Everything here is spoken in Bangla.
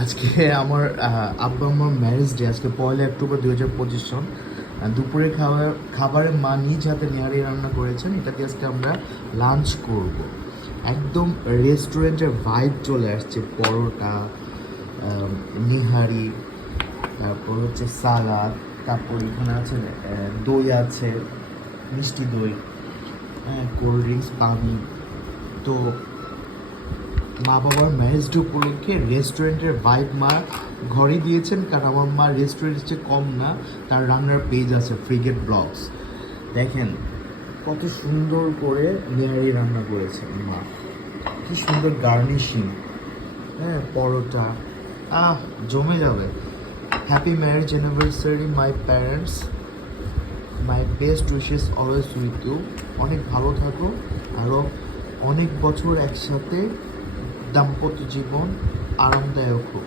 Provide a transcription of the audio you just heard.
আজকে আমার আব্বা আমার ম্যারেজ ডে আজকে পয়লা অক্টোবর দুই হাজার পঁচিশ সন। দুপুরে খাবার খাবারে মা নিজ হাতে নেহারি রান্না করেছেন, এটাকে আজকে আমরা লাঞ্চ করব। একদম রেস্টুরেন্টের ভাইব চলে আসছে, পরোটা নিহারি, তারপর হচ্ছে সালাদ তারপর এখানে আছে দই আছে, মিষ্টি দই হ্যাঁ কোল্ড ড্রিঙ্কস পানি। তো মা বাবার ম্যারেজ ডে উপলক্ষে রেস্টুরেন্টের ভাইব মা ঘরে দিয়েছেন কারণ আমার মা রেস্টুরেন্ট হচ্ছে কম না, তার রান্নার পেজ আছে ফ্রিগেট ব্লগস। দেখেন, কত সুন্দর করে নেহারি রান্না করেছেন মা। কি সুন্দর গার্নিশিং। হ্যাঁ পরোটা। আহ, জমে যাবে। Happy marriage anniversary my parents my best wishes always with you অনেক ভালো থাকো। আরও অনেক বছর একসাথে দাম্পত্য জীবন আরামদায়ক হোক।